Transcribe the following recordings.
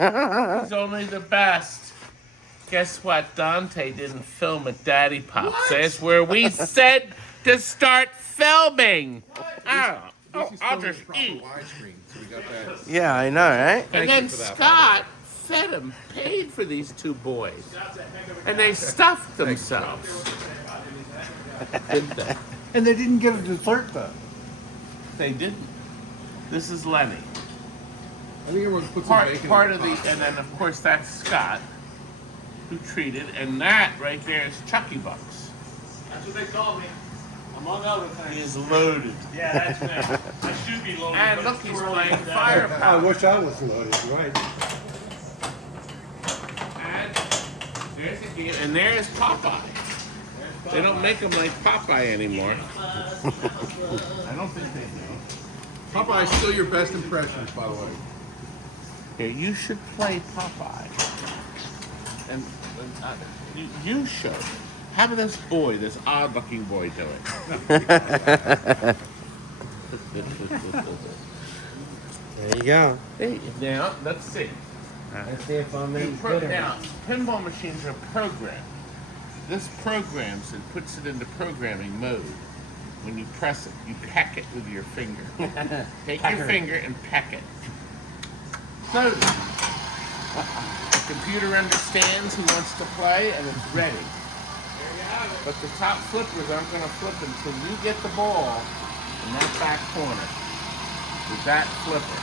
He's only the best. Guess what? Dante didn't film at Daddy Pop. That's where we said to start filming. I'll just eat. Yeah, I know, right? And then Scott fed him, paid for these two boys. And they stuffed themselves. Didn't they? And they didn't get a dessert though. They didn't. This is Lenny. I think everyone puts Part bacon of the, and then of course that's Scott, who treated, and that right there is Chucky Bucks. That's what they call me, among other things. He is loaded. Yeah, that's me. I should be loaded. And but look, it's he's too early playing for that. I firepower. wish I was loaded, right? And there's a game, and there's Popeye. They don't make them like Popeye anymore. I don't think they do. Popeye's still your best impressions, by the way. Here, you should play Popeye. And you should. How about this boy, this odd-looking boy, do it? There you go. Hey, now, let's see. Let's see if I'm any Now, pinball machines are programmed. This programs it, puts it into programming mode. When you press it, you peck it with your finger. Take your finger and peck it. So, the computer understands who wants to play and it's ready. But the top flippers aren't going to flip until you get the ball in that back corner with that flipper.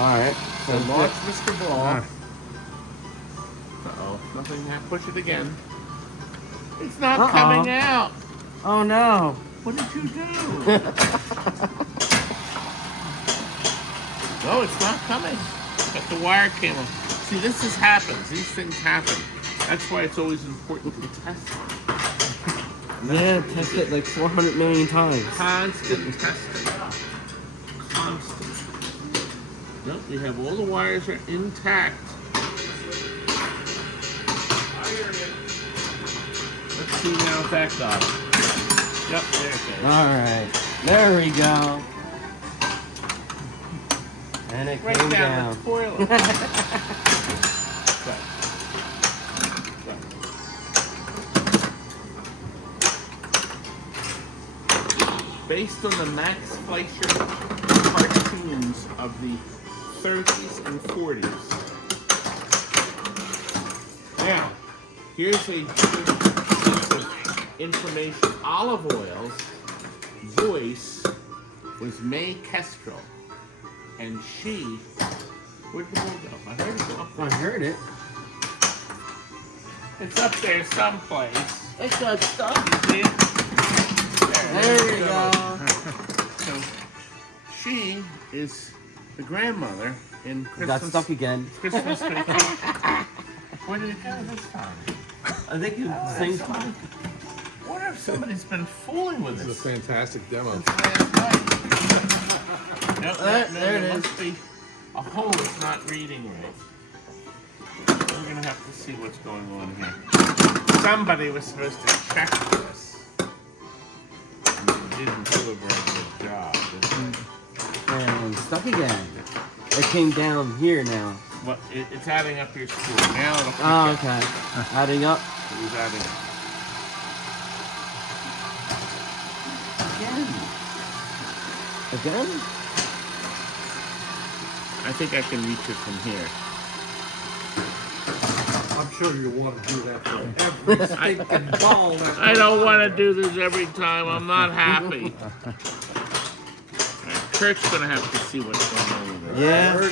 All right. So launch Mr. Ball. Uh-oh, nothing happened. Push it again. It's not coming out. Oh no. What did you do? No, it's not coming. But the wire came off. See, this happens. These things happen. That's why it's always important to test it. Yeah, test it like 400 million times. Constant testing. Constant. Nope, we have all the wires are intact. Let's see now if that got it. Yep, there it goes. All right, there we go. And it Right came down down. the toilet. Based on the Max Fleischer cartoons of the 30s and 40s. Now, here's a piece of information. Olive Oil's voice was Mae Kestrel. And she, where'd the ball go? I heard it go up there. I heard it. It's up there someplace. It got stuck. See it? There you go. So, she is the grandmother in Got Christmas. stuck again. Christmas Vacation. Where did it go this time? I think you sing time. I wonder if somebody's been fooling with This is us. a fantastic demo. Since last night. Nope, There it is. must be a hole that's not reading right. We're gonna have to see what's going on here. Somebody was supposed to check this. And they didn't do a very good job. And stuck again. It came down here now. Well, it's adding up your score. Now it'll pick Oh, up. okay. Adding up. It was adding up. Again? I think I can reach it from here. I'm sure you want to do that for every stinking ball. I don't want to do this every time. I'm not happy. Kurt's going to have to see what's going on with it. Yeah.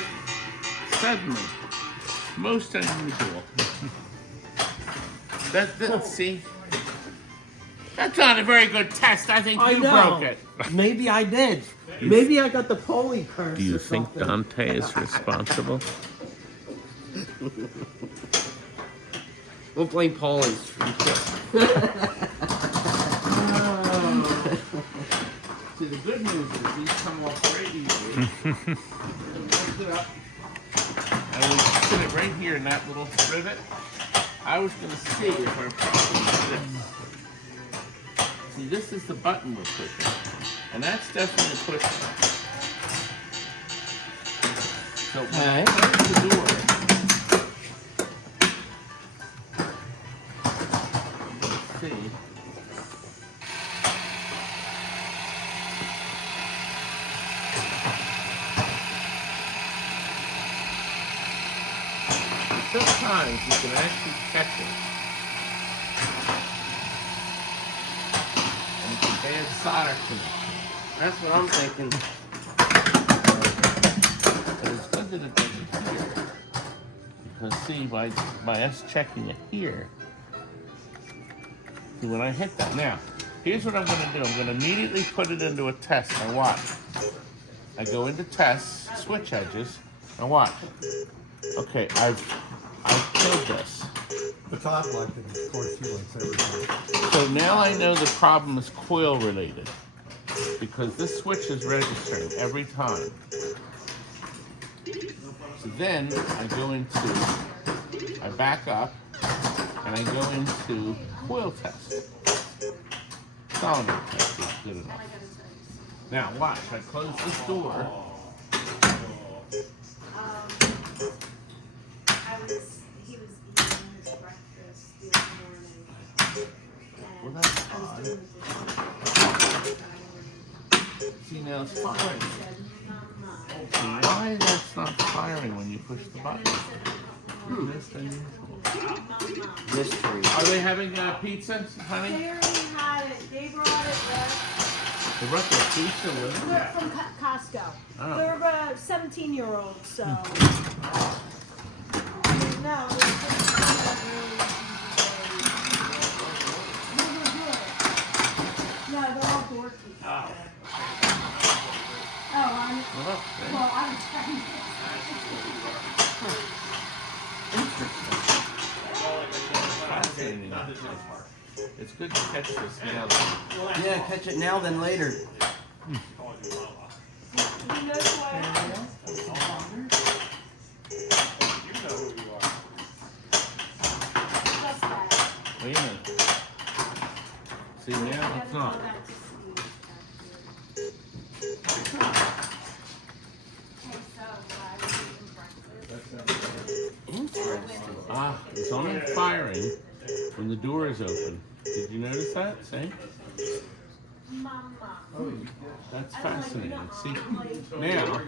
Suddenly. Most unusual. See? That's not a very good test. I think I you know. broke it. Maybe I did. Maybe I got the Polly curse. Do you or think something. Dante is responsible? We'll blame Polly. See, the good news is these come off very easily. Lift it up. And we put it right here in that little rivet. I was going to see if our problem is this. See, this is the button we're pushing. And that's definitely pushing. So when I close the door, Sometimes you can actually catch it. And it's a bad solder connection. That's what I'm thinking. But it's good that it does it here. Because see, by us checking it here, see when I hit that. Now, here's what I'm gonna do. I'm gonna immediately put it into a test. Now watch. I go into tests, switch edges, and watch. Okay, I've killed this. The top liked it, of course he likes everything. So now I know the problem is coil related. Because this switch is registering every time. So then I go into, I back up, and I go into coil test. Solenoid test is good enough. Now watch, I close this door. He was eating his breakfast the other morning. Well, that's odd. See, now it's firing. Why that's not firing when you push the button? That's unusual. Mystery. Are they having pizza, honey? They already had it. They brought it The rest of the pizza with They're from Costco. Oh. They're 17-year-olds, so. No, yeah, they're all dorky. I'm trying. Fascinating. It's good to catch this now. Yeah, catch it now then later. He knows who I am. Just that. Wait a minute. See, now it's not. Interesting. Ah, it's only firing when the door is open. Did you notice that? See? That's fascinating. See, now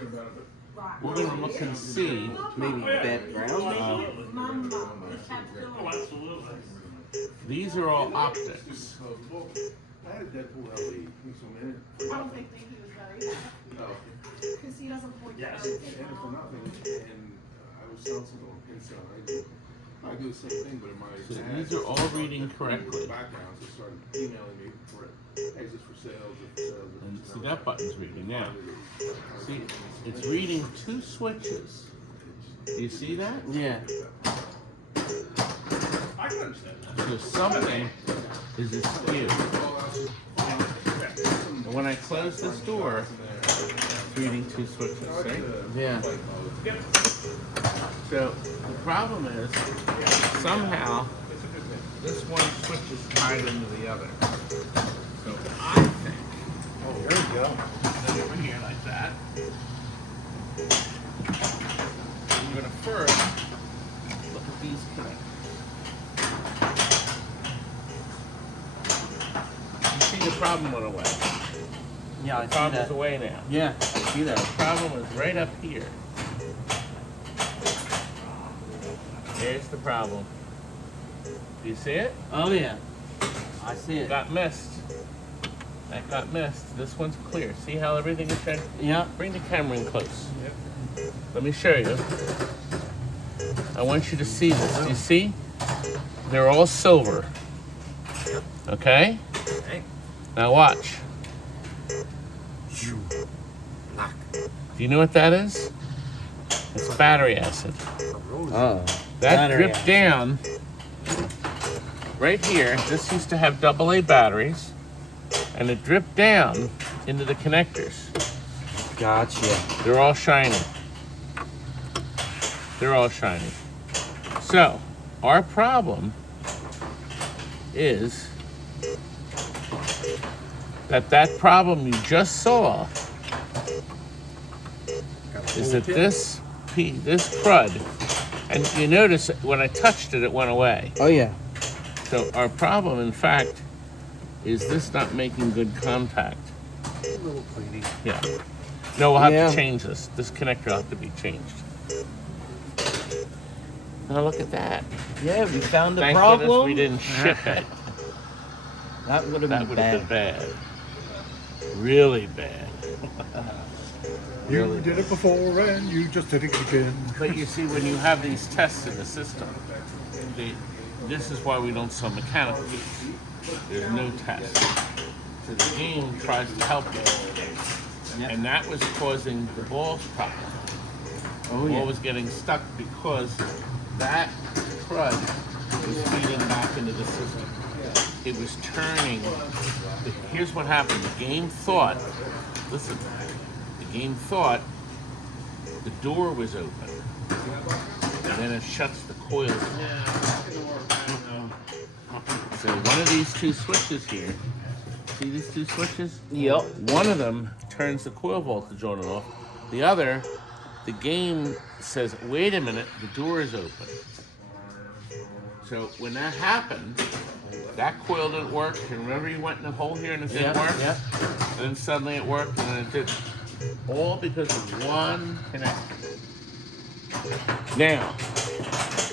we're going to look and see. Maybe background. These are all optics. I had a Deadpool LE. I don't think he was very happy. Because he doesn't point Yes. out. And for nothing, and I was telling someone inside, I do the same thing, but in my So ads, these are all reading correctly. backgrounds, they started emailing me for hey, is this for sale? Is this for sale? And see, that button's reading now. See, it's reading two switches. Do you see that? Yeah. I can understand that. So something is askew. And when I close this door, it's reading two switches, see? Yeah. So the problem is, somehow, this one switch is tied into the other. So I think, Oh, there we go. put it over here like that. I'm gonna first look at these connectors. You see the problem went away. Yeah, I The see problem's that. away now. Yeah, I see The that. problem is right up here. There's the problem. Do you see it? Oh yeah. I see It it. got missed. That got missed. This one's clear. See how everything is checked? Yeah. Bring the camera in close. Let me show you. I want you to see this. Do you see? They're all silver. Okay? Now watch. Do you know what that is? It's battery acid. Oh. That Battery dripped acid. down right here. This used to have AA batteries, and it dripped down into the connectors. Gotcha. They're all shiny. They're all shiny. So, our problem is that problem you just saw is that this crud, and you notice when I touched it, it went away. Oh yeah. So our problem, in fact, is this not making good contact. A little cleaning. Yeah. No, we'll have Yeah. to change this. This connector will have to be changed. Now look at that. Yeah, we found the Thank problem. goodness we didn't ship it. That would have That been would bad. have been bad. Really bad. You did it before and you just did it again. But you see, when you have these tests in the system, this is why we don't sell mechanical keys. There's no test. So the game tries to help you. Yep. And that was causing the ball's problem. Oh, The yeah. ball was getting stuck because that crud was feeding back into the system. It was turning. Here's what happened. The game thought, listen, the game thought the door was open. And then it shuts the coils off. So one of these two switches here, see these two switches? Yep. One of them turns the coil voltage on and off. The other, the game says, wait a minute, the door is open. So when that happened, that coil didn't work. And remember you went in the hole here and it didn't work? Yeah. And then suddenly it worked and then it didn't. All because of one connector. Now,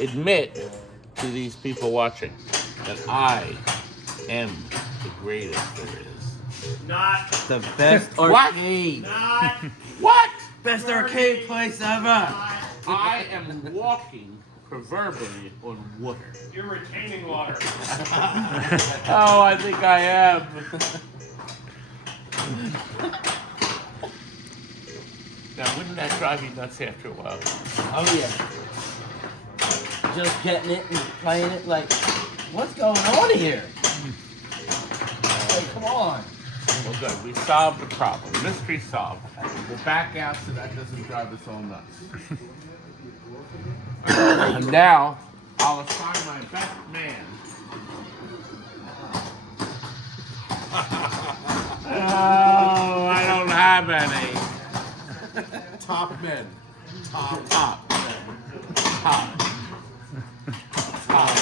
admit to these people watching that I am the greatest there is. Not. The best What? arcade. Not. What? Best arcade place ever. I am walking proverbially on water. You're retaining water. Oh, I think I am. Now, wouldn't that drive you nuts after a while? Oh yeah. Just getting it and playing it like, what's going on here? Hey, come on. Well, good. We solved the problem. Mystery solved. We'll back out so that doesn't drive us all nuts. And now, I'll assign my best man. Oh, I don't have any. Top men. Top. Top. Top. Oh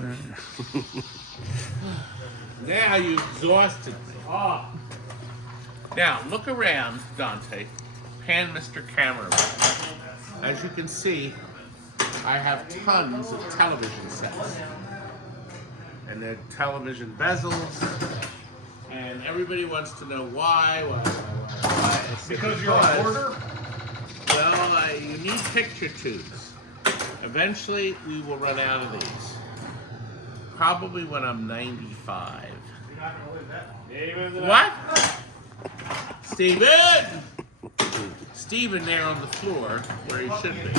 man. Now you exhausted me. Oh, Now, look around, Dante. Pan Mr. Camera around. As you can see, I have tons of television sets. And they're television bezels. And everybody wants to know why. I said, because you're a hoarder? Well, you need picture tubes. Eventually, we will run out of these. Probably when I'm 95. You're not going to live that long. Even What? Steven! Steven there on the floor where he should be.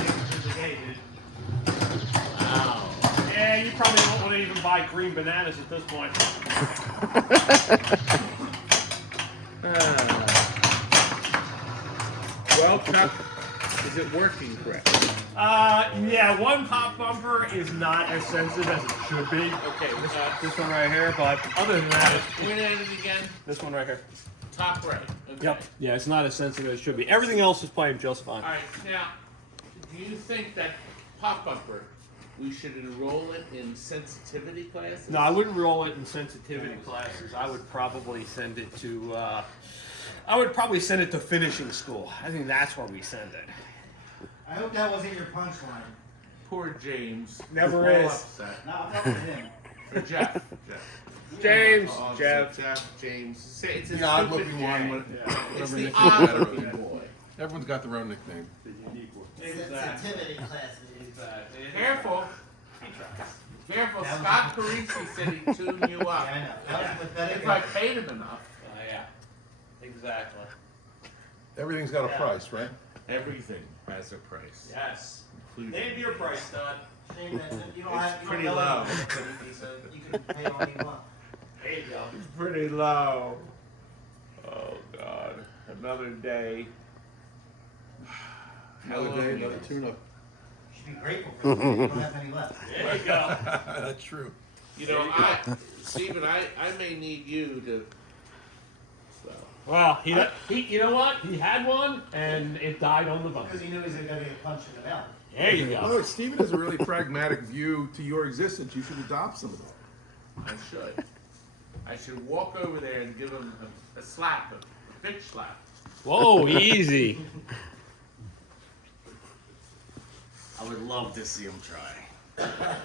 Wow. Yeah, you probably don't want to even buy green bananas at this point. Well, Chuck, is it working correctly? Yeah, one pop bumper is not as sensitive as it should be. Okay, This one right here, but other than that, point at it again. this one right here. Top right. Okay. Yep. Yeah, it's not as sensitive as it should be. Everything else is playing just fine. All right, now, do you think that pop bumper, we should enroll it in sensitivity classes? No, I wouldn't roll it in sensitivity classes. I would probably send it to. Finishing school. I think that's where we send it. I hope that wasn't your punchline. Poor James. Never All is. upset. No, I'm talking to him. Or Jeff. James. Oh, Jeff. James. Say it's a The odd stupid looking name. one. It's Whatever the nickname odd you got looking already. boy. Everyone's got their own nickname. Sensitivity classes. Careful. Careful. Scott Parisi said he'd tune you up. Yeah, I know. That was pathetic. If I paid him enough. Yeah. Exactly. Everything's got a price, right? Everything has a price. Yes. Including Name your price, Todd. Shame that you don't It's have, you pretty don't know low. anything, so you can pay all you want. There you go. It's pretty low. Oh God. Another day. Another day, another tune-up. You should be grateful for that. You don't have any left. There you go. That's true. You know, Stephen, I may need you to. So. Well, you know what? He had one, and it died on the bumper. Because he knew he was going to get punched in the mouth. There you By the go. way, Stephen has a really pragmatic view to your existence. You should adopt some of that. I should. I should walk over there and give him a slap, a bitch slap. Whoa, easy. I would love to see him try. Well,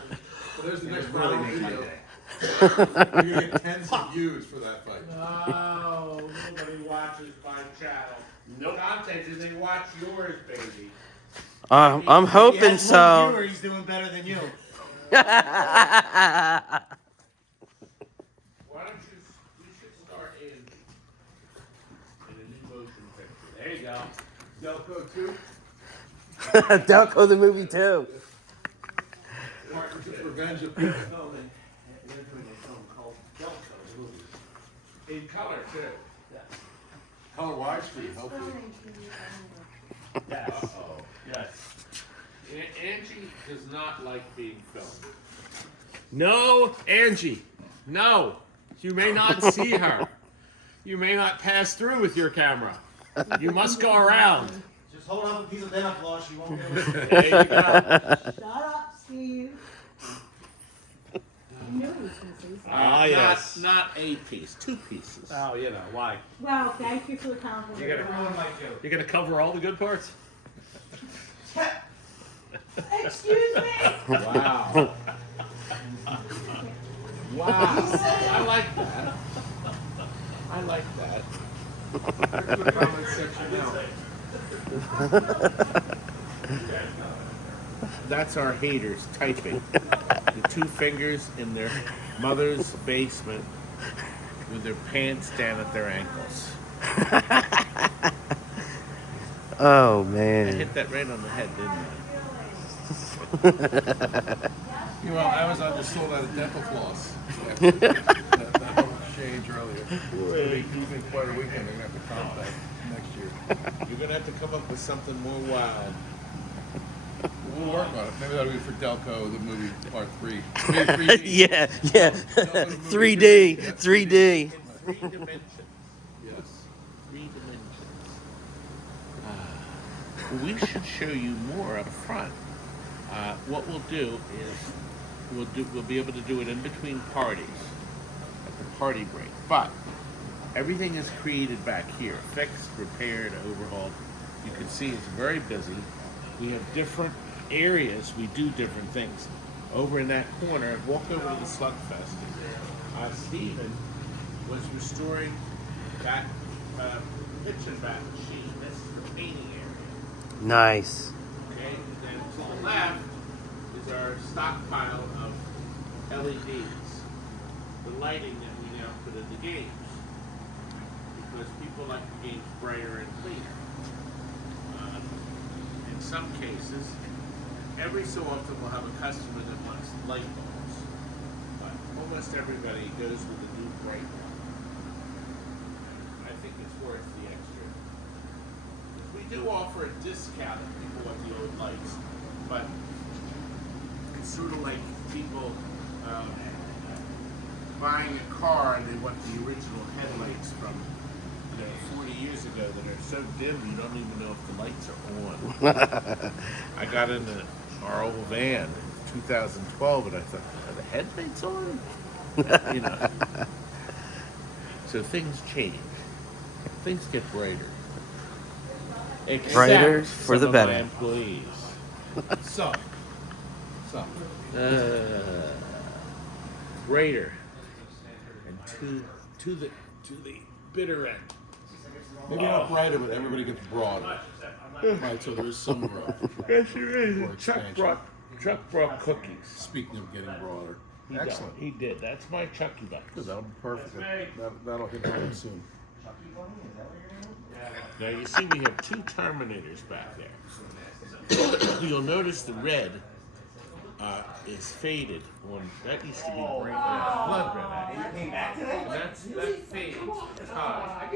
there's the next Really viral make my video. day. You're gonna get tens of views for that fight. No, nobody watches my channel. No content is they watch yours, baby. I'm He hoping has so. one viewer, he's doing better than you. Why don't you? We should start in a new motion picture. There you go. Delco 2, Delco the movie too. Partnership Revenge of People. They're doing a film called Delco, the movie. In color too. Color widescreen, hopefully. Yes. Uh-oh. Yes. Angie does not like being filmed. No, Angie. No. You may not see her. You may not pass through with your camera. You must go around. Just hold up a piece of dental floss, you won't be able to. There you go. Shut up, Steve. You knew he was going to say something. Ah, yes. Not a piece, 2 pieces. Oh, you know, why? Well, thank you for the compliment. You gotta- You're going to cover all the good parts? Excuse me. Wow. Wow. I like that. I like that. The comment section now. That's our haters typing. The 2 fingers in their mother's basement with their pants down at their ankles. Oh I man. hit that right on the head, didn't I? Well, Amazon just sold out of dental floss. that whole exchange earlier. It's been quite a weekend. They're going to have to comp that next year. You're going to have to come up with something more wild. We'll work on it. Maybe that'll be for Delco, the movie part 3. Maybe 3D. Yeah. Delco, the movie 3D. 3D. In 3 dimensions. Yes. 3 dimensions. Well, we should show you more up front. What we'll do is we'll be able to do it in between parties at the party break. But everything is created back here, fixed, repaired, overhauled. You can see it's very busy. We have different areas. We do different things. Over in that corner, walk over to the Slugfest. Stephen was restoring that pitch and bat machine. This is the painting area. Nice. Okay, then to the left is our stockpile of LEDs, the lighting that we now put in the games, because people like the games brighter and cleaner. In some cases, every so often we'll have a customer that wants light bulbs, but almost everybody goes with the new bright one. I think it's worth the extra. We do offer a discount if people want the old lights, but it's sort of like people buying a car and they want the original headlights from 40 years ago that are so dim you don't even know if the lights are on. I got in our old van in 2012 and I thought, are the headlights on? You know. So things change. Things get brighter. Except Brighter for some the of better. my employees. Some. Brighter. And to the bitter end. Maybe not brighter, but everybody gets broad. Right, so there is some growth. Yes, there is. Or expansion. Chuck brought cookies. Speaking of getting broader. Excellent. He did. That's my Chucky buck. Good, that'll be perfect. That'll hit home soon. Now you see we have 2 Terminators back there. You'll notice the red is faded. That used to be bright red, blood red. Actually. And that fades.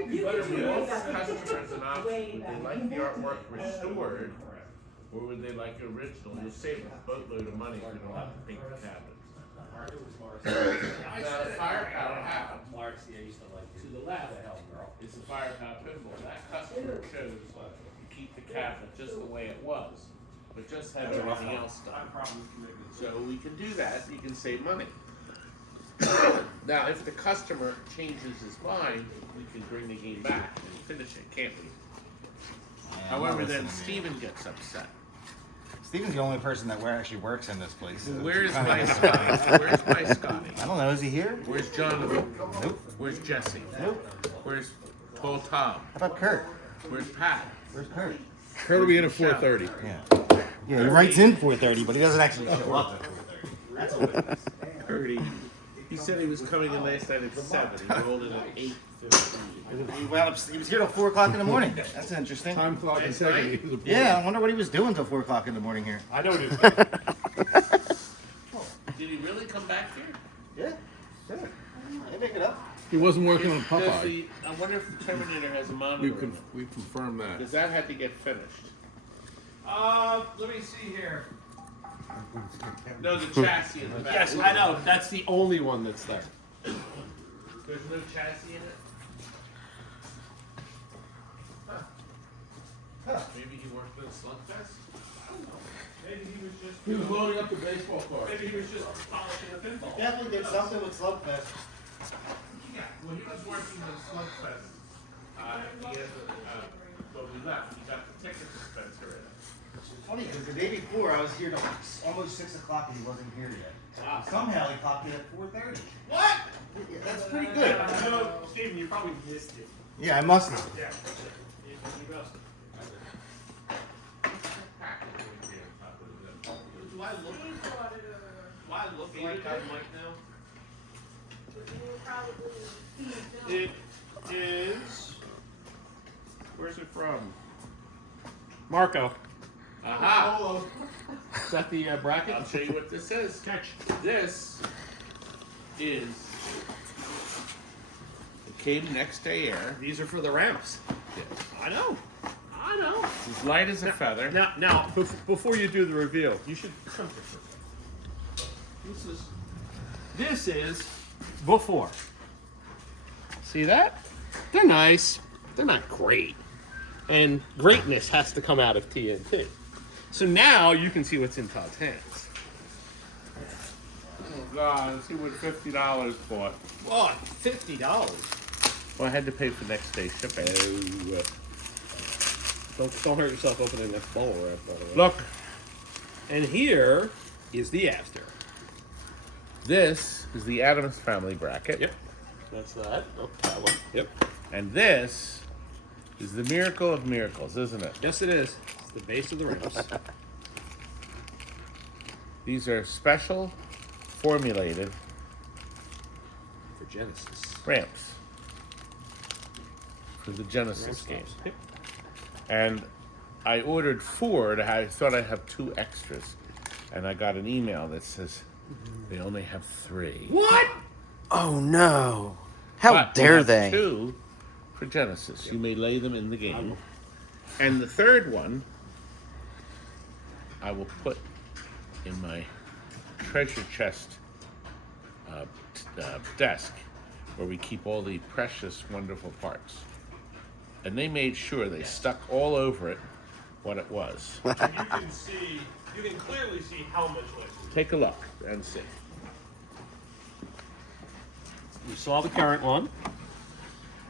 We ask customers an option. Would they like the artwork restored, or would they like original? You'll save a boatload of money if you don't have to paint the cabinets. Now the firepower happens. To the left is the firepower pinball. That customer chose to keep the cabinet just the way it was, but just have everything else done. So we can do that. You can save money. Now, if the customer changes his mind, we can bring the game back and finish it, can't we? However, then Steven gets upset. Steven's the only person that actually works in this place. So Where's my Scotty? Where's my Scotty? I don't know. Is he here? Where's Jonathan? Nope. Where's Jesse? Nope. Where's Paul Tom? How about Kurt? Where's Pat? Where's Kurt? Kurt will be in at 4:30. Yeah. Yeah, he writes in 4:30, but he doesn't actually show up at 4:30. That's what it is. Curdy. He said he was coming in last night at 7. He rolled in at 8:15. He wound up. He was here till 4 o'clock in the morning. That's interesting. Time clock and second. Yeah, I wonder what he was doing till 4 o'clock in the morning here. I know what it is. Did he really come back here? Yeah. Yeah. They make it up. He wasn't working on Does Popeye. the- I wonder if the Terminator has a monitor. We've confirmed that. Because that had to get finished. Let me see here. No, the chassis in the back. Yes, I know. That's the only one that's there. There's no chassis in it? Maybe he worked at a Slugfest? Maybe he was just. He was loading up the baseball card. Maybe he was just polishing the pinball. Definitely did something with Slugfest. Yeah, well, he was working at Slugfest. He had when we left, he got the ticket dispenser in it. It's funny because the day before I was here till almost 6 o'clock and he wasn't here yet. Wow. Somehow he clocked in at 4:30. What? Yeah, that's pretty good. No, Steven, you probably missed it. Yeah, I must have. Yeah. You missed it. Do I look like I'm Mike now? It is. Where's it from? Marco. Aha! Is that the bracket? I'll show you what this is. Catch. This is. It came next day air. These are for the ramps. Yes. I know. I know. It's as light as a feather. Now, before you do the reveal, you should come here. This is before. See that? They're nice. They're not great. And greatness has to come out of TNT. So now you can see what's in Todd's hands. Oh God, let's see what $50 bought. What? $50? Well, I had to pay for next day shipping. Don't hurt yourself opening that bubble wrap, by the way. Look, And here is the after. this is the Addams Family bracket. Yep. That's that. Oh, that one. Yep. And this is the miracle of miracles, isn't it? Yes, it is. It's the base of the ramps. These are special formulated For Genesis. ramps for the Genesis Ramp game. stops. Yep. And I ordered 4. I thought I'd have 2 extras. And I got an email that says they only have 3. What? Oh no! How But you dare have they? 2 for Genesis. You may lay them in the game. And the third one, I will put in my treasure chest desk where we keep all the precious, wonderful parts. And they made sure they stuck all over it what it was. You can see, you can clearly see how much less. Take a look and see. You saw the current one,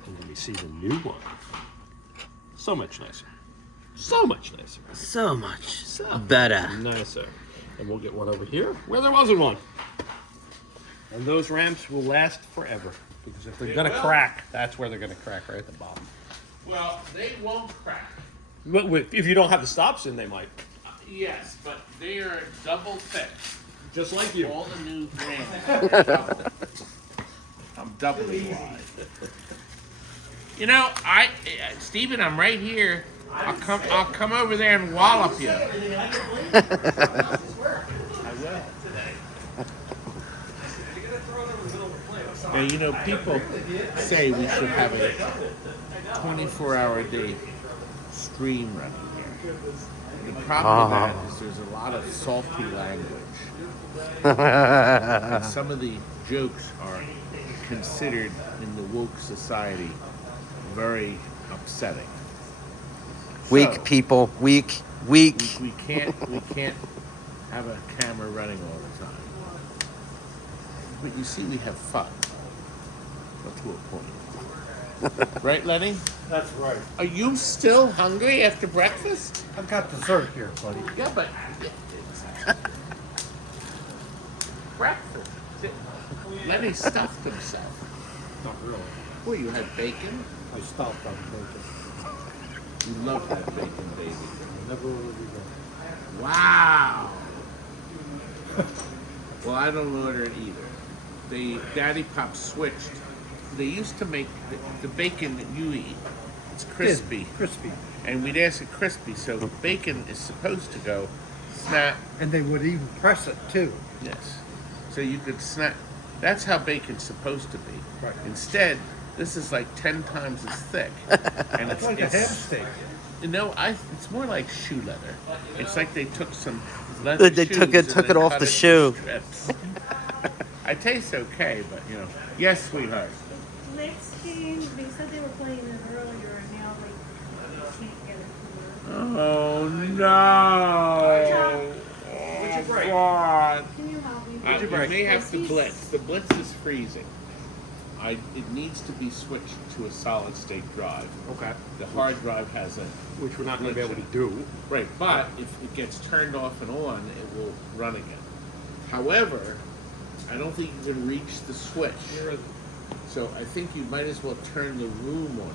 and then you see the new one. So much nicer. So much nicer. So much better. Nicer. And we'll get one over here where there wasn't one. And those ramps will last forever. Because if they're They going to will. crack, that's where they're going to crack, right at the bottom. Well, they won't crack. But if you don't have the stops in, they might. Yes, but they are double thick. Just like you. All the new brands. I'm doubly wide. You know, Stephen, I'm right here. I'll come over there and wallop you. I will. Now, you know, people say we should have a 24-hour-a-day stream running here. The problem with that is there's a lot of salty language. And some of the jokes are considered in the woke society very upsetting. Weak So, people. Weak. we can't have a camera running all the time. But you see, we have fun. Up to a point. Right, Lenny? That's right. Are you still hungry after breakfast? I've got dessert here, buddy. Yeah, but breakfast. Lenny stuffed himself. Not really. Well, you had bacon. I stopped on bacon. You love that bacon, baby. I never really did. Wow. Well, I don't order it either. The Daddy Pop switched. They used to make the bacon that you eat. It's crispy. Crispy. And we'd ask it crispy, so bacon is supposed to go snap. And they would even press it too. Yes. So you could snap. That's how bacon's supposed to be. Right. Instead, this is like 10 times as thick. And It's like a ham steak. No, it's more like shoe leather. It's like they took some leather They shoes took and it then off cut the into shoe. strips. I taste okay, but you know. Yes, sweetheart. Next game, they said they were playing it earlier, and now they can't get it. Oh no! What'd you break? God. Can you help me? You break? may have to Yes, blitz. The blitz is freezing. It needs to be switched to a solid state drive. Okay. The hard drive has a Which we're not going to be able to do. right, but if it gets turned off and on, it will run again. However, I don't think you can reach the switch. So I think you might as well turn the room on.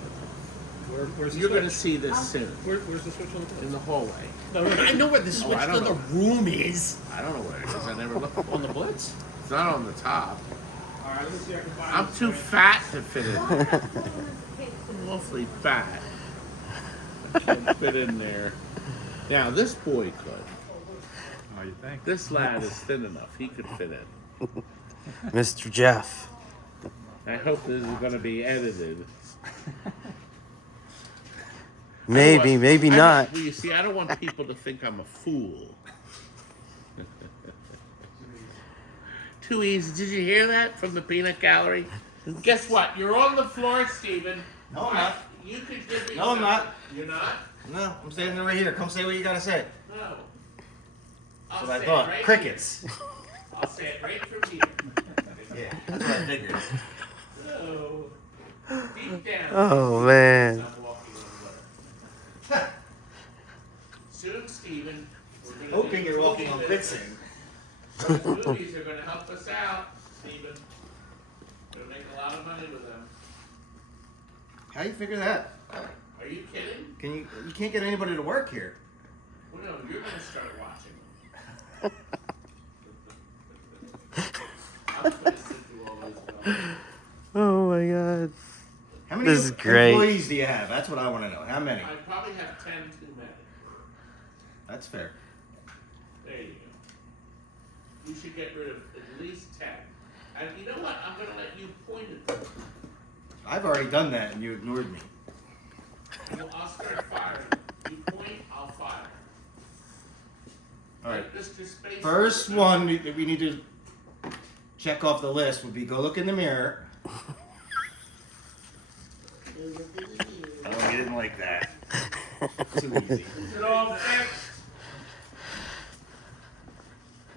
Where's the You're going to switch? see this soon Where's the switch on the in the hallway. No, I know where the switch I don't to the know. room is. I don't know where it is. I never looked. On the blitz? It's not on the top. All right, let me see if I can find I'm too fat to fit in there. I'm awfully fat. I can't fit in there. Now this boy could. Oh, you think? This lad is thin enough. He could fit in. Mr. Jeff. I hope this is going to be edited. Maybe, maybe not. Well, you see, I don't want people to think I'm a fool. Too easy. Did you hear that from the peanut gallery? Guess what? You're on the floor, Steven. No, I'm not. You could give me No, I'm not. You're not? No, I'm standing right here. Come say what you gotta say. No. That's what I thought. Crickets. Here. I'll say it right from here. Yeah, that's what I figured. So, deep down. Oh, man. I'm walking on water. Soon, Steven, we're going to Hoping you're walking on quicksand. Those movies are going to help us out, Steven. Going to make a lot of money with them. How you figure that? Are you kidding? You can't get anybody to work here. Well, no, you're going to start watching them. I'm going to sit through all those films. Oh my god. How many This is great. employees do you have? That's what I want to know. How many? I probably have 10 too many. That's fair. There you go. You should get rid of at least 10. And you know what? I'm going to let you point at them. I've already done that and you ignored me. Well, I'll start firing. You point, I'll fire. All right. Like Mr. Space. First one we need to check off the list would be go look in the mirror. Oh, you didn't like that. Too easy. Is it all fixed?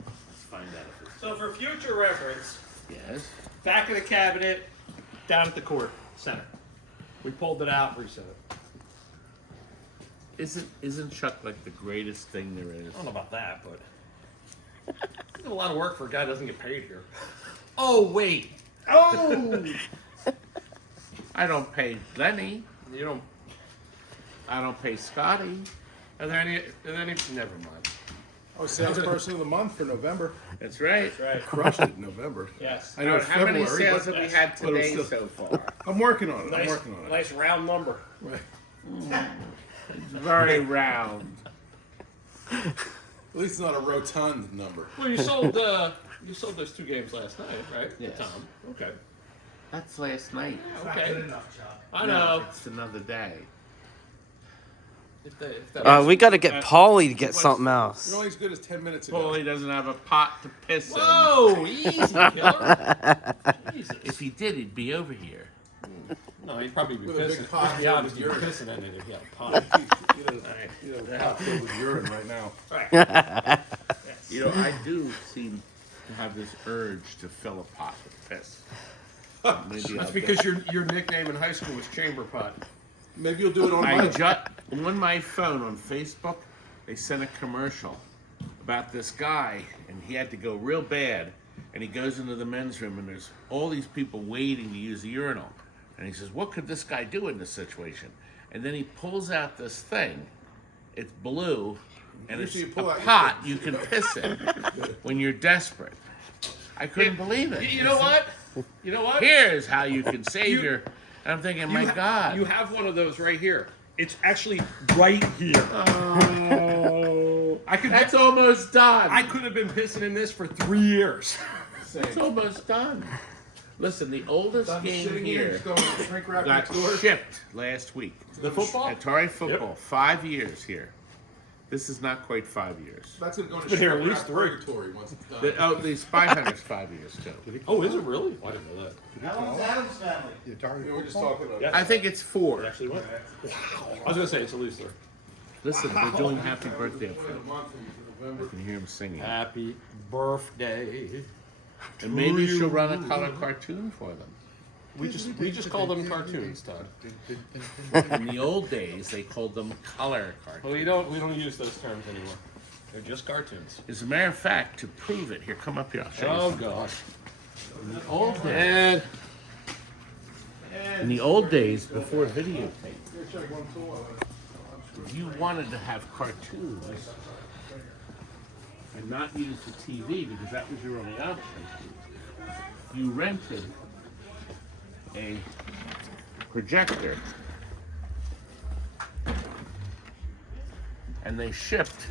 Let's find out if it's... So for future reference, Yes. back of the cabinet, down at the court center. We pulled it out, reset it. Isn't Chuck like the greatest thing there is? I don't know about that, but it's a lot of work for a guy who doesn't get paid here. Oh wait. Oh! I don't pay Lenny. You don't. I don't pay Scotty. Are there any? Never mind. I was salesperson of the month for November. That's right. Right. Crushed it in November. Yes. I know it's How many February, sales but have we had but it's today still- so far? I'm working on it. I'm Nice, working on it. nice round number. Right. It's very round. At least it's not a rotund number. Well, you sold those 2 games last night, right? Yes. Tom. Okay. That's last night. Okay. I No, know. it's another day. If that We gotta get Paulie to get something else. You're only as good as 10 minutes ago. Paulie doesn't have a pot to piss in. Whoa, easy, killer. Jesus. If he did, he'd be over here. No, he'd probably be With a big pissing. pot He'd be filled obviously with urine. pissing in it if he had a pot. You know, pot filled with urine right now. You know, I do seem to have this urge to fill a pot with piss. Maybe That's I'll because your nickname in high school was Chamber Pot. Maybe you'll do it on On my phone on Facebook, they sent a commercial about this guy, and he had to go real bad, and he goes into the men's room, and there's all these people waiting to use the urinal, and he says, what could this guy do in this situation? And then he pulls out this thing. It's blue, and it's a pot you can piss in when you're desperate. I couldn't believe it. You know what? You know what? Here's how you can save your... And I'm thinking, my God. You have one of those right here. It's actually right here. Oh, that's almost done. I could have been pissing in this for 3 years. It's almost done. Listen, the oldest game here got got shipped last week. The football? Atari football, 5 years here. This is not quite 5 years. That's going to go been here at least 3. purgatory once it's done. These 500's 5 years too. Oh, is it really? I didn't know that. How long's Adam's family? Yeah, we're just talking about I think it's 4. Actually, what? I was gonna say it's at least 3. Listen, they're doing happy birthday up there. I can hear them singing. Happy birthday. And maybe she'll run a color cartoon for them. We just call them cartoons, Todd. In the old days, they called them color cartoons. Well, we don't use those terms anymore. They're just cartoons. As a matter of fact, to prove it, here, come up here. I'll show you. Oh something. gosh. In the old days, before videotape, if you wanted to have cartoons and not use the TV because that was your only option, you rented a projector and they shipped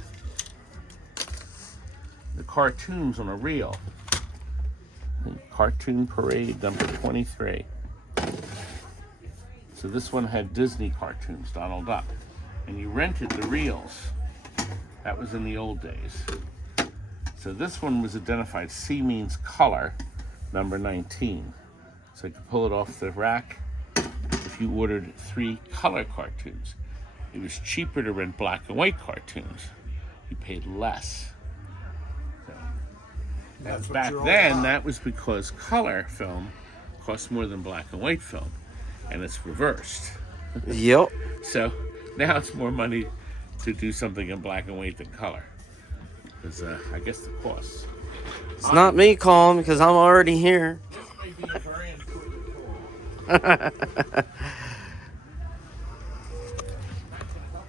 the cartoons on a reel. Cartoon Parade number 23. So this one had Disney cartoons, Donald Duck. And you rented the reels. That was in the old days. So this one was identified C means color, number 19. So you could pull it off the rack if you ordered 3 color cartoons. It was cheaper to rent black and white cartoons. You paid less. So, back then, that was because color film cost more than black and white film. And it's reversed. Yep. So now it's more money to do something in black and white than color. Because I guess the cost. It's not me calling because I'm already here. This may be a very important tool.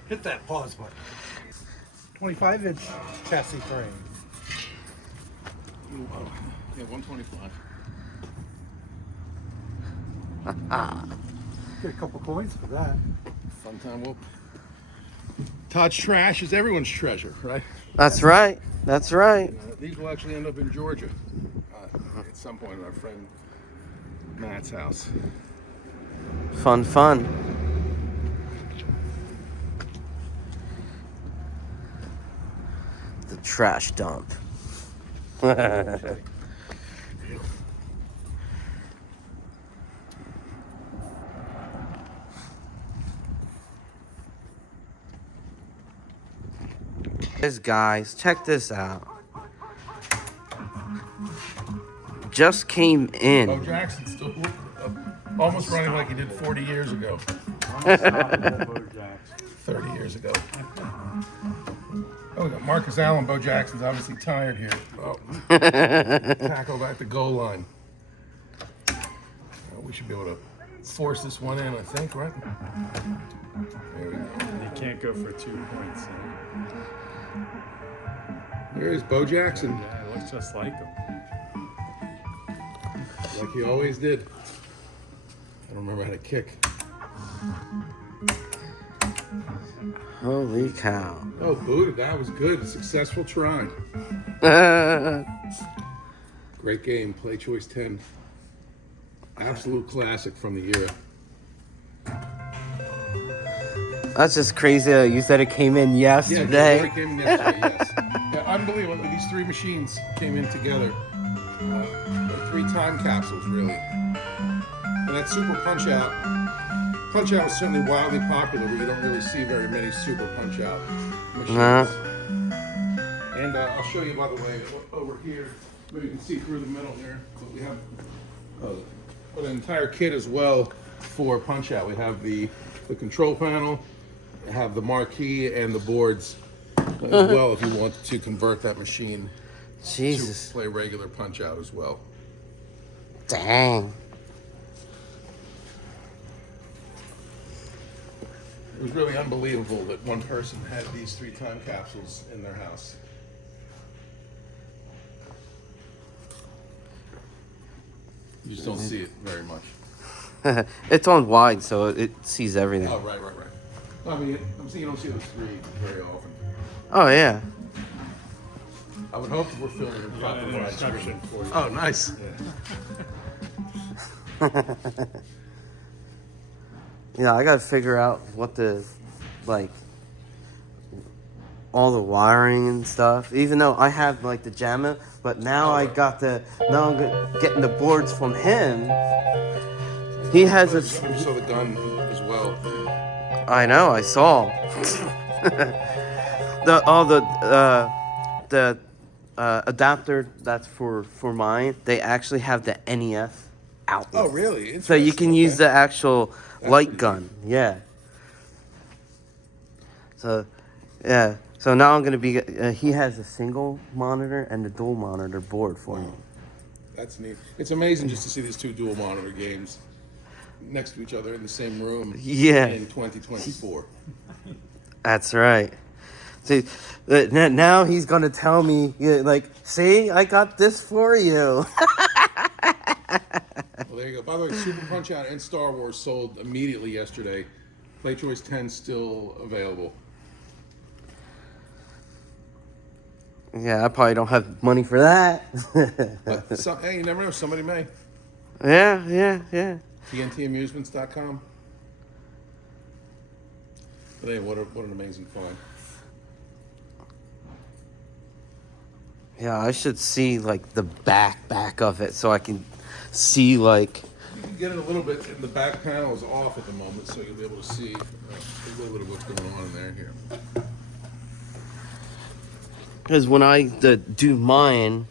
Hit that pause button. 25-inch chassis frame. Yeah, 125. Get a couple coins for that. Fun time. Well, Todd's trash is everyone's treasure, right? That's right. That's right. These will actually end up in Georgia at some point at our friend Matt's house. Fun, fun. The trash dump. Guys, check this out. Just came Bo in. Jackson's still almost running like he did 40 years ago. 30 years ago. Oh, we got Marcus Allen. Bo Jackson's obviously tired here. Oh. Tackled at the goal line. We should be able to force this one in, I think, right? There we go. You can't go for 2 points. There is Bo Jackson, Yeah, it looks just like him. like he always did. I don't remember how to kick. Holy cow. Oh, booted. That was good. A successful try. Great game. Play choice 10. Absolute classic from the era. That's just crazy. You said it came in yesterday. Yeah, it came in yesterday, yes. Yeah, unbelievable. These 3 machines came in together. 3 time capsules, really. And that Super Punch-Out. Punch-Out was certainly wildly popular, but you don't really see very many Super Punch-Out machines. And I'll show you, by the way, over here. Maybe you can see through the middle here. But we have an entire kit as well for Punch-Out. We have the the control panel, have the marquee and the boards as well if you want to convert that machine Jesus. to play regular punch out as well. Dang. It was really unbelievable that one person had these 3 time capsules in their house. You just don't see it very much. It's on wide, so it sees everything. Oh, right. I mean, I'm saying you don't see those 3 very often. Oh, yeah. I would hope that we're filming in proper An exception widescreen. for you. Oh, nice. Yeah, I gotta figure out what the, like, all the wiring and stuff. Even though I have, like, the JAMA, but now I'm getting the boards from him. He has a... You saw the gun as well. I know, I saw. the adapter that's for mine, they actually have the NES outlet. Oh, really? So you can use the actual light pretty gun. Yeah. So, yeah. So now I'm gonna be. He has a single monitor and a dual monitor board for me. That's neat. It's amazing just to see these 2 dual monitor games next to each other in the same room. Yeah. In 2024. That's right. See, now he's gonna tell me, like, see, I got this for you. Well, there you go. By the way, Super Punch Out and Star Wars sold immediately yesterday. Play Choice 10 still available. Yeah, I probably don't have money for that. But hey, you never know. Somebody may. Yeah. TNTamusements.com. But hey, what an amazing find. Yeah, I should see, like, the back of it so I can see, like... You can get it a little bit, and the back panel is off at the moment, so you'll be able to see a little bit of what's going on in there here. Because when I do mine,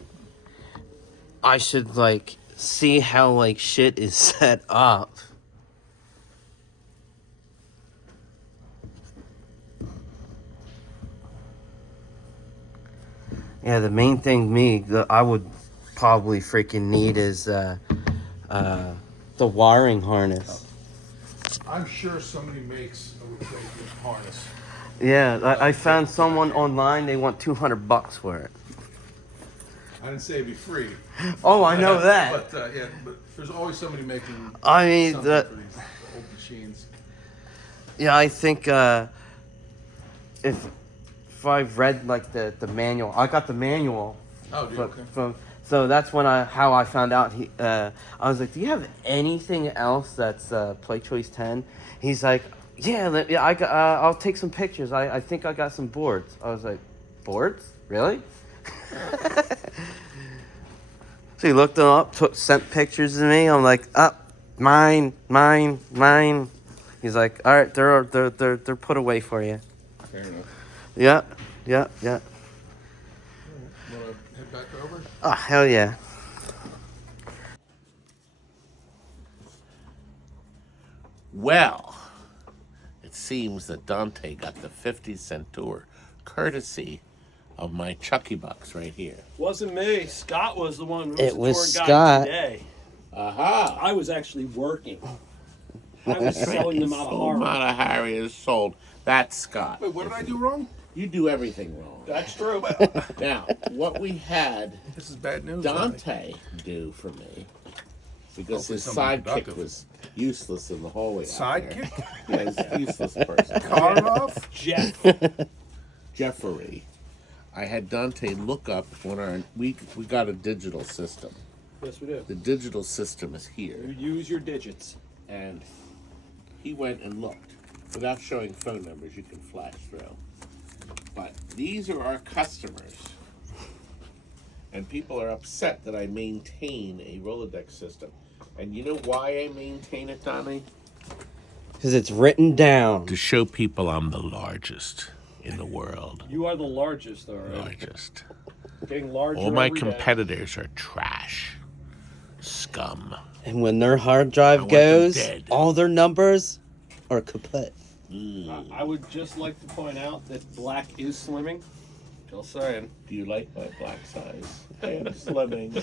I should, like, see how, like, shit is set up. Yeah, the main thing I would probably freaking need is the wiring harness. I'm sure somebody makes a replacement harness. Yeah, I found someone online, they want $200 for it. I didn't say it'd be free. Oh, I know that. But there's always somebody making I mean, something for these old machines. Yeah, I think if I've read, like, the manual, I got the manual. Oh, dude, okay. So that's when I found out. I was like, do you have anything else that's Play Choice 10? He's like, yeah, I'll take some pictures. I think I got some boards. I was like, boards? Really? So he looked them up, sent pictures to me. I'm like, mine. He's like, all right, they're put away for you. Fair enough. Yeah. Want to head back over? Oh, hell yeah. Well, it seems that Dante got the 50-cent tour courtesy of my Chucky Bucks right here. Wasn't me. Scott was the one who was It the was tour Scott. guide today. Aha! I was actually working. I was selling them out of Harvard. Amount of Harry is sold. That's Scott. Wait, what did I do wrong? You do everything wrong. That's true. Now, what we had This is bad news. Dante do for me, because Hopefully his somebody sidekick productive. was useless in the hallway. Sidekick? Yeah, he's a useless person. Karloff? Jeff. Jeffery. I had Dante look up when we got a digital system. Yes, we do. The digital system is here. You use your digits. And he went and looked. Without showing phone numbers, you can flash through. But these are our customers. And people are upset that I maintain a Rolodex system. And you know why I maintain it, Donnie? Because it's written down. To show people I'm the largest in the world. You are the largest, all right? Largest. Getting larger All my every day. competitors are trash. Scum. And when their hard drive I want them goes, dead. all their numbers or kaput. I would just like to point out that black is slimming. Just saying. Do you like my black size? I am slimming.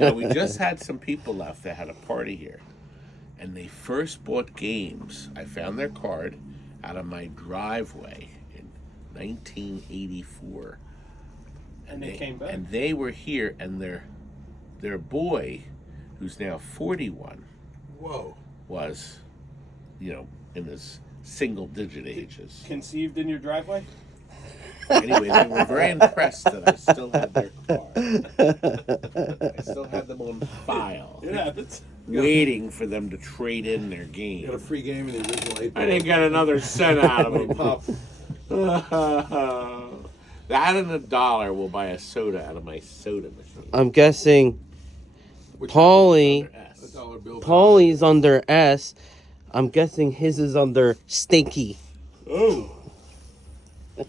Now, we just had some people left that had a party here, and they first bought games. I found their card out of my driveway in 1984. And they came back. And they were here, and their boy, who's now 41, Whoa. was, in his single-digit ages. Conceived in your driveway? Anyway, they were very impressed that I still had their card. I still had them on file. It happens. Waiting for them to trade in their game. Got a free game in the original 8 I didn't get another cent out of them. Pop. That and $1 will buy a soda out of my soda machine. I'm guessing Paulie. $1 bill. Paulie's under S. I'm guessing his is under Stinky. Oh.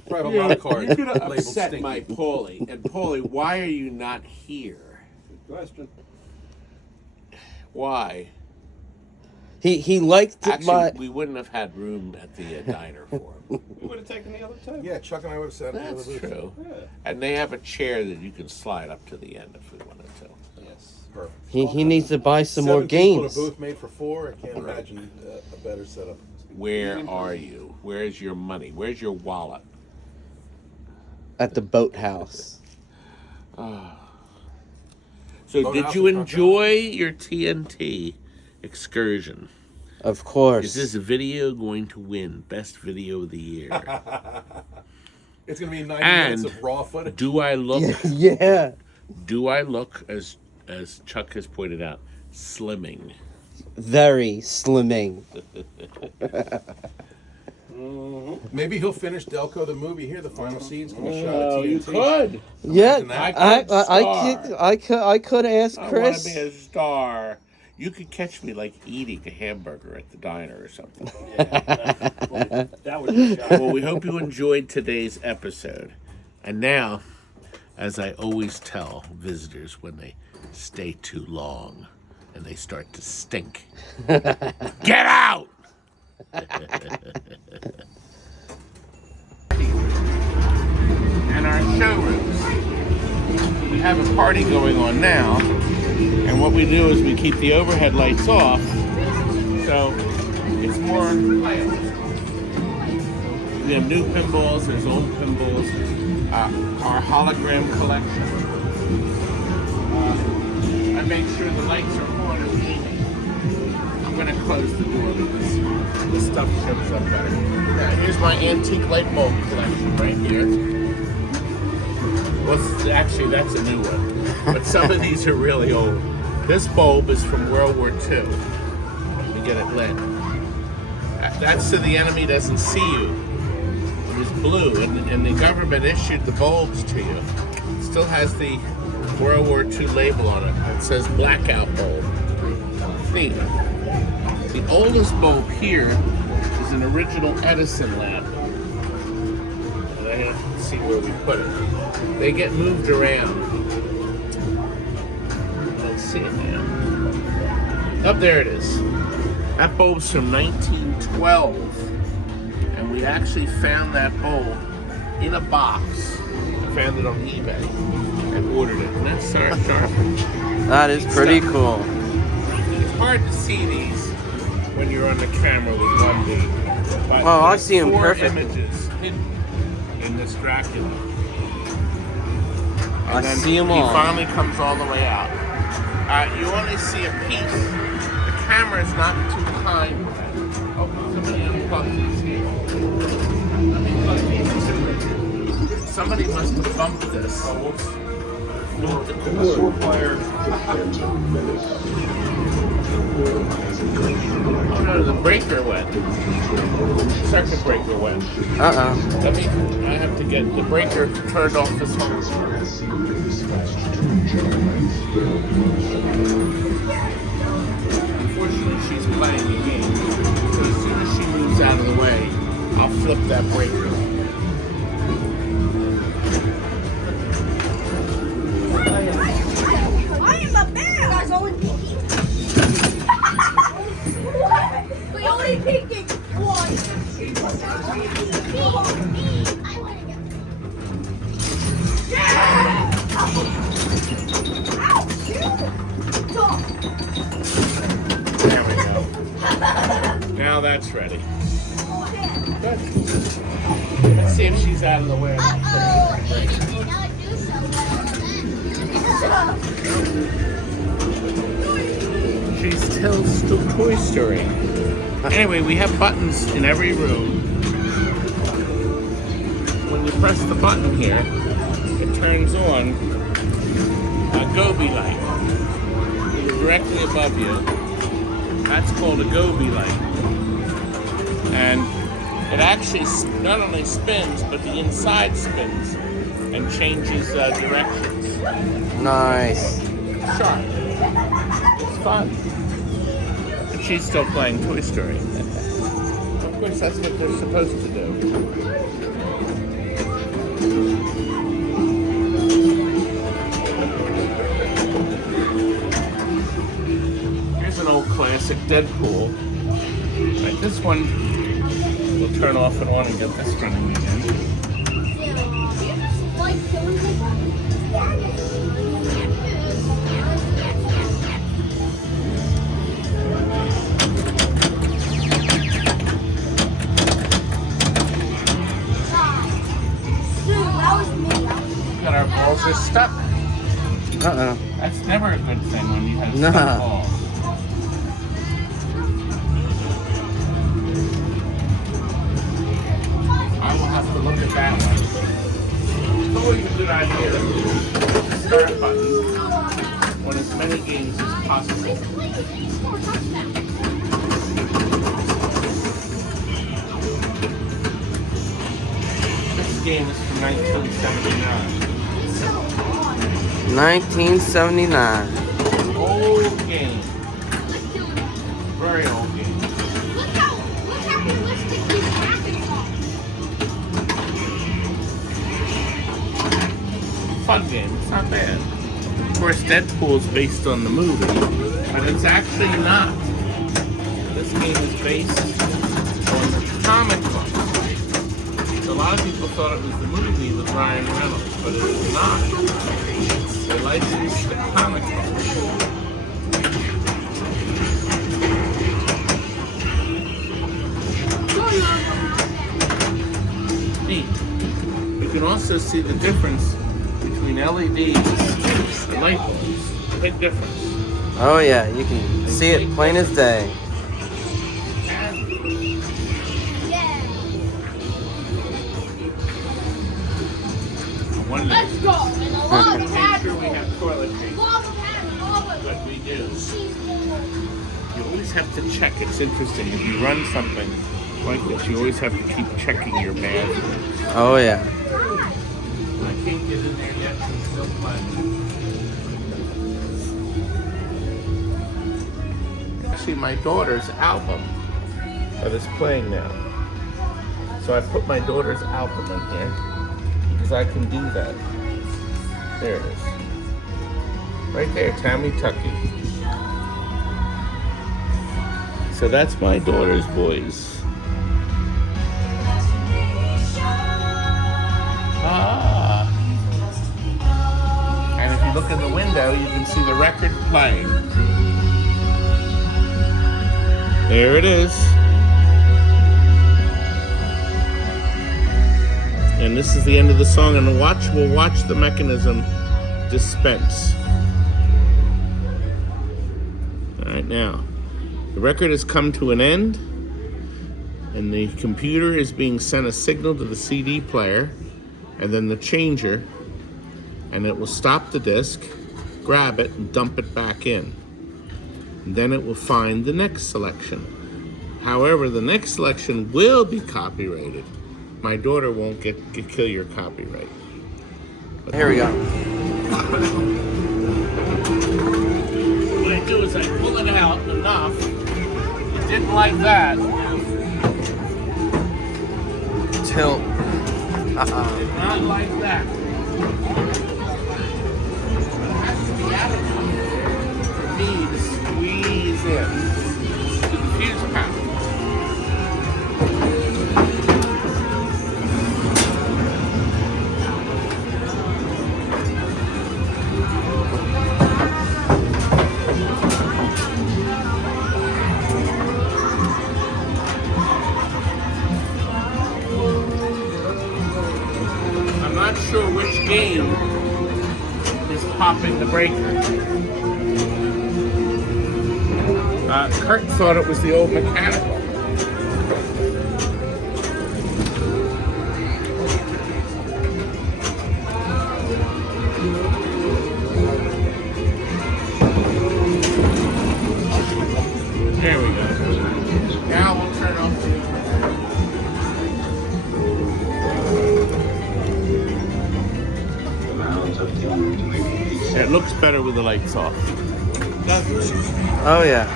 Probably have a lot of cards You're gonna labeled upset stinky. my Paulie. And Paulie, why are you not here? Good question. Why? He liked Actually, we wouldn't have had room at the diner for him. We would have taken the other table. Yeah, Chuck and I would have sat in the That's booth. true. Yeah. And they have a chair that you can slide up to the end if we wanted to. Yes. Perfect. he needs to buy some more 7 people in games a booth made for 4. I can't imagine a better setup. Where are you? Where's your money? Where's your wallet? at the boathouse. So Boathouse did you and enjoy your TNT excursion? Of course. Is this video going to win Best Video of the Year? It's going to be 90 And minutes of raw footage. Do I look? Yeah. Do I look, as Chuck has pointed out, slimming? Very slimming. Maybe he'll finish Delco the movie here. The final scene's going to shot at TNT. You could. Yeah, I I could ask I want Chris. to be a star. You could catch me like eating a hamburger at the diner or something. That would be shocking. Well, we hope you enjoyed today's episode. And now, as I always tell visitors when they stay too long and they start to stink, get out! And our showrooms. We have a party going on now, and what we do is we keep the overhead lights off, so it's more playable. We have new pinballs, there's old pinballs, our hologram collection. I make sure the lights are on and beaming. I'm going to close the door because this stuff shows up better. Now, here's my antique light bulb collection right here. Well, actually, that's a new one. But some of these are really old. This bulb is from World War II. Let me get it lit. That's so the enemy doesn't see you. It was blue, and the government issued the bulbs to you. It still has the World War II label on it. It says blackout bulb. Neat. The oldest bulb here is an original Edison lamp. And I have to see where we put it. They get moved around. I don't see it now. Up there it is. That bulb's from 1912. And we actually found that bulb in a box. Found it on eBay and ordered it. And that's sharp. That is pretty cool. It's hard to see these when you're on the camera with one beam. But Oh, I there's see 'em 4 perfectly. images hidden in this Dracula. I And then see 'em he all. finally comes all the way out. You only see a piece. The camera is not too kind. Oh, somebody unplugged these here. Let me plug these too. Somebody must have bumped this. Moved the cord. Oh no, the breaker went. Circuit breaker went. I have to get the breaker turned off this whole. Unfortunately, she's playing the game. So as soon as she moves out of the way, I'll flip that breaker. I am a bear. You guys only peeking. What? We only peeking. That's ready. Good. Let's see if she's out of the way. She's still Toy Story. Anyway, we have buttons in every room. When you press the button here, it turns on a goby light directly above you. That's called a goby light. And it actually not only spins, but the inside spins and changes directions. Nice. Sharp. It's fun. And she's still playing Toy Story. Of course, that's what they're supposed to do. Here's an old classic Deadpool. Right, this one we'll turn off and on and get this running again. Got our balls are stuck. Uh-oh. That's never a good thing when you have Nah. stuck balls. I will have to look at that one. It's always a good idea to push the start button on as many games as possible. This game is from 1979. 1979. Old game. Very old game. Look how realistic these graphics are. Fun game. It's not bad. Of course, Deadpool's based on the movie, but it's actually not. This game is based on the comic book. A lot of people thought it was the movie with Ryan Reynolds, but it is not. They licensed the comic book. Neat. You can also see the difference between LEDs and light bulbs. Big difference. Oh yeah, you can see it plain as day. Let's go. And a lot of Make sure we have toiletry, lava. but we do. You always have to check. It's interesting. If you run something like this, you always have to keep checking your bathroom. Oh yeah. I can't get in there yet. I'm still playing. Actually, my daughter's album that is playing now. So I put my daughter's album in here because I can do that. There it is. Right there, Tommy Tuckey. So that's my daughter's voice. Ah. And if you look in the window, you can see the record playing. There it is. And this is the end of the song, and we'll watch the mechanism dispense. All right, now, the record has come to an end, and the computer is being sent a signal to the CD player, and then the changer, and it will stop the disc, grab it, and dump it back in. And then it will find the next selection. However, the next selection will be copyrighted. My daughter won't kill your copyright. Here we go. What I do is I pull it out enough. It didn't like that. Tilt. Did not like that. It has to be out enough for me to squeeze in to the fuse panel. popping the breaker. Kurt thought it was the old mechanical. There we go. Now we'll turn off the... Yeah, it looks better with the lights off. Oh yeah.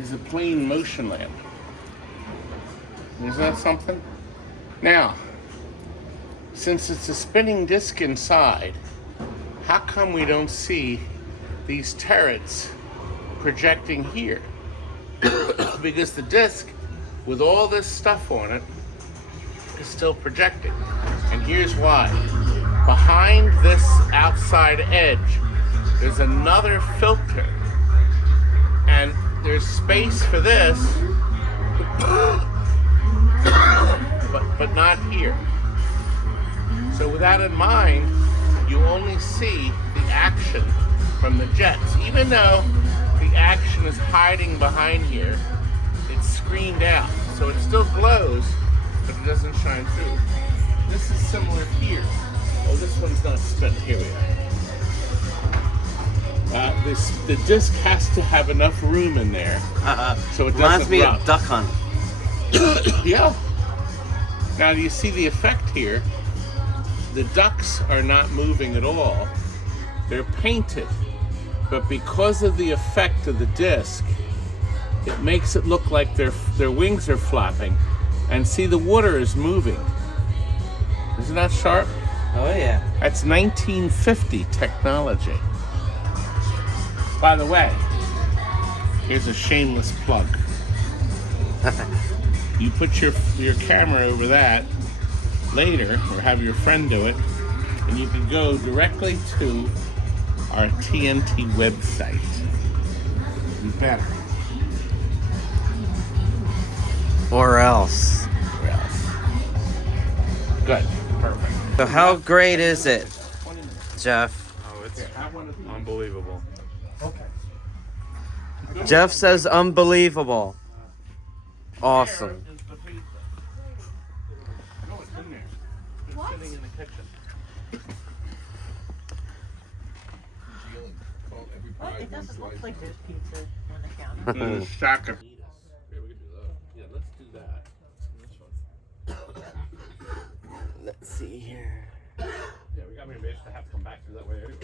Is a plain motion lamp. Isn't that something? Now, since it's a spinning disc inside, how come we don't see these turrets projecting here? Because the disc, with all this stuff on it, is still projecting. And here's why. Behind this outside edge, there's another filter. And there's space for this, but not here. So with that in mind, you only see the action from the jets. Even though the action is hiding behind here, it's screened out. So it still glows, but it doesn't shine through. This is similar here. Oh, this one's not spinning. Here we are. The disc has to have enough room in there, so it doesn't Reminds me rub. of Duck Hunt. Yeah. Now, do you see the effect here? The ducks are not moving at all. They're painted. But because of the effect of the disc, it makes it look like their wings are flapping. And see, the water is moving. Isn't that sharp? Oh yeah. That's 1950 technology. By the way, here's a shameless plug. You put your camera over that later, or have your friend do it, and you can go directly to our TNT website. You better. Or else. Or else. Good. Perfect. So how great is it, Jeff? Oh, it's Here, have one of these. unbelievable. Jeff says unbelievable. Awesome. There is the pizza. No, it's in there. It's sitting in the kitchen. Well, it doesn't look like there's pizza on the counter. There's a stack of... Here, we can do that. Yeah, let's do that. Let's see here. Yeah, we got maybe to have to come back through that way anyway.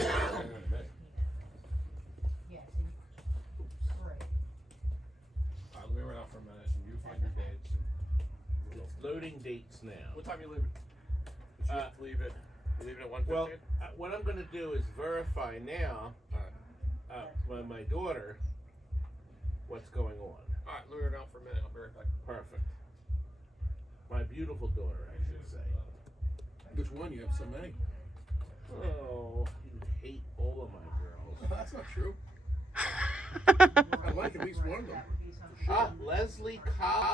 Yes. Right. Let me run out for a minute and you find your dates. It's loading dates now. What time are you leaving? Did you have to leave it? You leaving at 1:15? Well, what I'm going to do is verify now with my daughter what's going on. Alright, let me run out for a minute. I'll be right back. Perfect. My beautiful daughter, I should say. Which one? You have so many. Oh, you hate all of my girls. That's not true. I like at least one of them. Leslie Cobb.